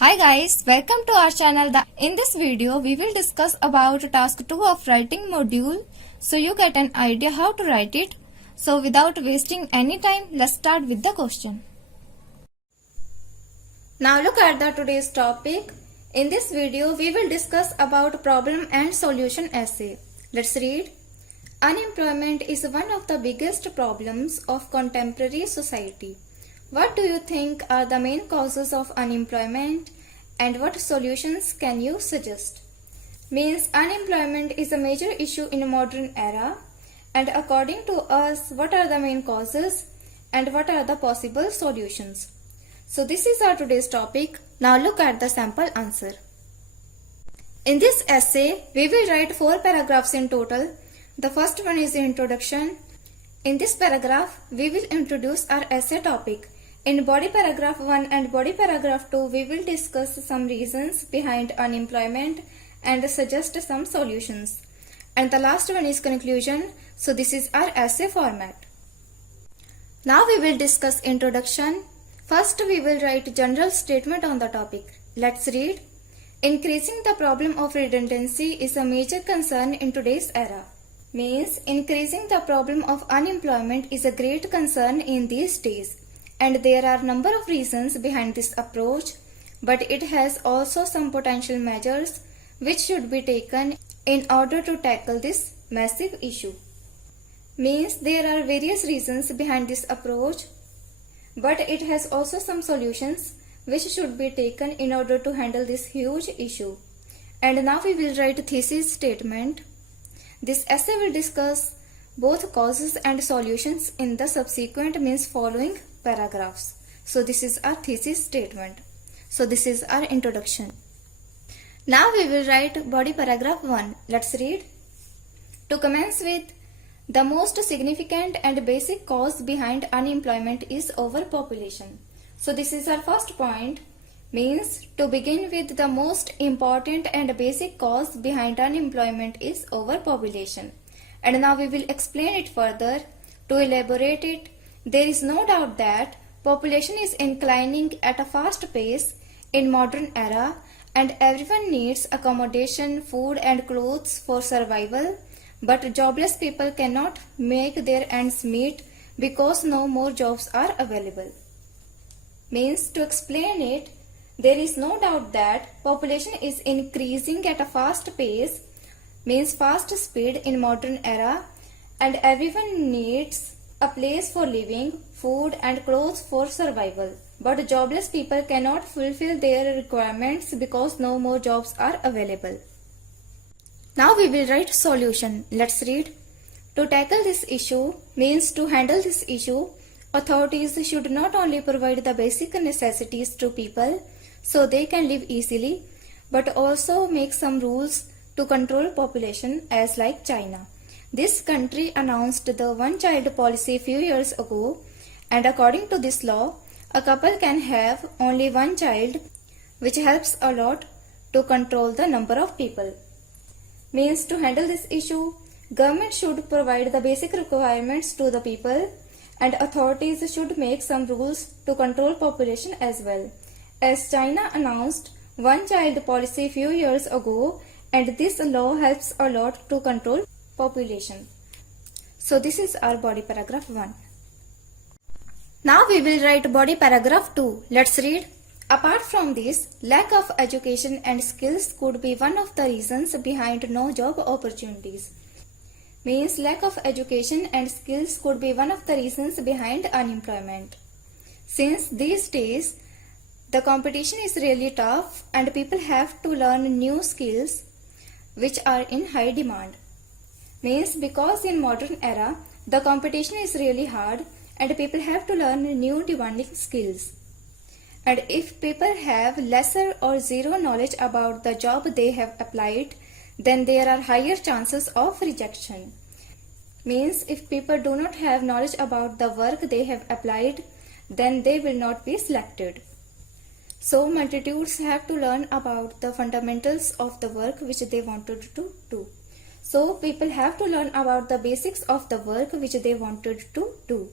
Hi guys, welcome to our channel. In this video, we will discuss about task 2 of writing module. So you get an idea how to write it. So without wasting any time, let's start with the question. Now look at the today's topic. In this video, we will discuss about problem and solution essay. Let's read. Unemployment is one of the biggest problems of contemporary society. What do you think are the main causes of unemployment and what solutions can you suggest? Means unemployment is a major issue in a modern era, and according to us, what are the main causes and what are the possible solutions? So this is our today's topic. Now look at the sample answer. In this essay, we will write 4 paragraphs in total. The first one is the introduction. In this paragraph, we will introduce our essay topic. In body paragraph 1 and body paragraph 2, we will discuss some reasons behind unemployment and suggest some solutions. And the last one is conclusion. So this is our essay format. Now we will discuss introduction. First we will write general statement on the topic. Let's read. Increasing the problem of redundancy is a major concern in today's era. Means increasing the problem of unemployment is a great concern in these days. And there are number of reasons behind this approach, but it has also some potential measures which should be taken in order to tackle this massive issue. Means there are various reasons behind this approach, but it has also some solutions which should be taken in order to handle this huge issue. And now we will write a thesis statement. This essay will discuss both causes and solutions in the subsequent means following paragraphs. So this is our thesis statement. So this is our introduction. Now we will write body paragraph 1. Let's read. To commence with, the most significant and basic cause behind unemployment is overpopulation. So this is our first point. Means to begin with, the most important and basic cause behind unemployment is overpopulation. And now we will explain it further. To elaborate it, there is no doubt that population is inclining at a fast pace in modern era and everyone needs accommodation, food and clothes for survival, but jobless people cannot make their ends meet because no more jobs are available. Means to explain it, there is no doubt that population is increasing at a fast pace, means fast speed in modern era, and everyone needs a place for living, food and clothes for survival. But jobless people cannot fulfill their requirements because no more jobs are available. Now we will write solution. Let's read. To tackle this issue means to handle this issue, authorities should not only provide the basic necessities to people so they can live easily, but also make some rules to control population as like China. This country announced the one-child policy a few years ago, and according to this law, a couple can have only one child, which helps a lot to control the number of people. Means to handle this issue, government should provide the basic requirements to the people and authorities should make some rules to control population as well. As China announced one-child policy a few years ago, and this law helps a lot to control population. So this is our body paragraph 1. Now we will write body paragraph 2. Let's read. Apart from this, lack of education and skills could be one of the reasons behind no job opportunities. Means lack of education and skills could be one of the reasons behind unemployment. Since these days, the competition is really tough and people have to learn new skills which are in high demand. Means because in modern era, the competition is really hard and people have to learn new demanding skills. And if people have lesser or zero knowledge about the job they have applied, then there are higher chances of rejection. Means if people do not have knowledge about the work they have applied, then they will not be selected. So multitudes have to learn about the fundamentals of the work which they wanted to do. So people have to learn about the basics of the work which they wanted to do.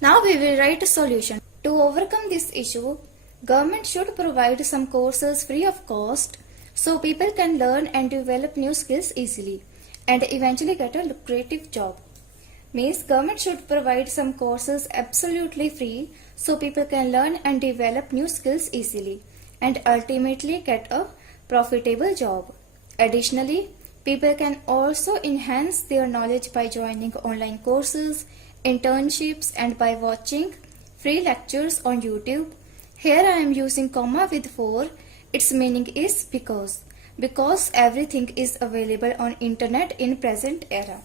Now we will write a solution. To overcome this issue, Government should provide some courses free of cost so people can learn and develop new skills easily and eventually get a lucrative job. Means government should provide some courses absolutely free so people can learn and develop new skills easily and ultimately get a profitable job. Additionally, people can also enhance their knowledge by joining online courses, internships, and by watching free lectures on YouTube. Here I am using comma with for. Its meaning is because everything is available on internet in present era.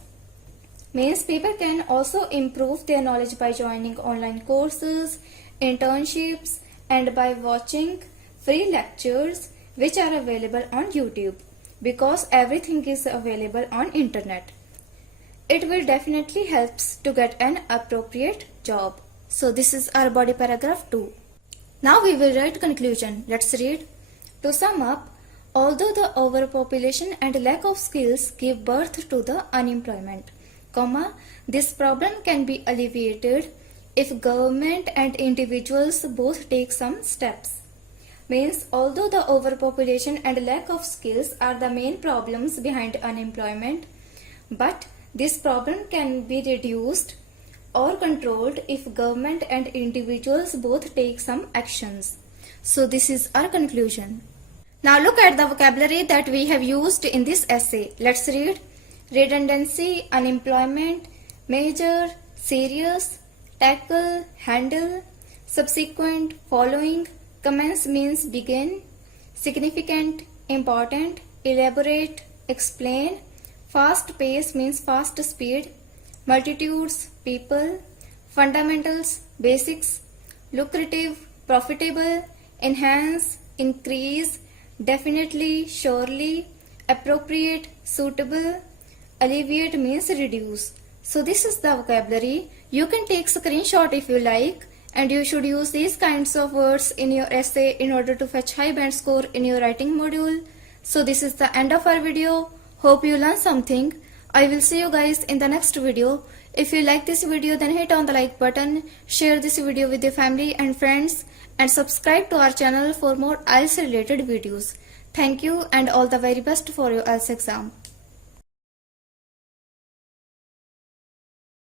Means people can also improve their knowledge by joining online courses, internships, and by watching free lectures which are available on YouTube, because everything is available on internet. It will definitely helps to get an appropriate job. So this is our body paragraph 2. Now we will write conclusion. Let's read. To sum up, although the overpopulation and lack of skills give birth to the unemployment, this problem can be alleviated if government and individuals both take some steps. Means although the overpopulation and lack of skills are the main problems behind unemployment, but this problem can be reduced or controlled if government and individuals both take some actions. So this is our conclusion. Now look at the vocabulary that we have used in this essay. Let's read. Redundancy, unemployment, major, serious, tackle, handle, subsequent, following, commence means begin, significant, important, elaborate, explain, fast pace means fast speed, multitudes, people, fundamentals, basics, lucrative, profitable, enhance, increase, definitely, surely, appropriate, suitable, alleviate means reduce. So this is the vocabulary. You can take screenshot if you like, and you should use these kinds of words in your essay in order to fetch high band score in your writing module. So this is the end of our video. Hope you learned something. I will see you guys in the next video. If you like this video, then hit on the like button, share this video with your family and friends, and subscribe to our channel for more IELTS related videos. Thank you and all the very best for your IELTS exam.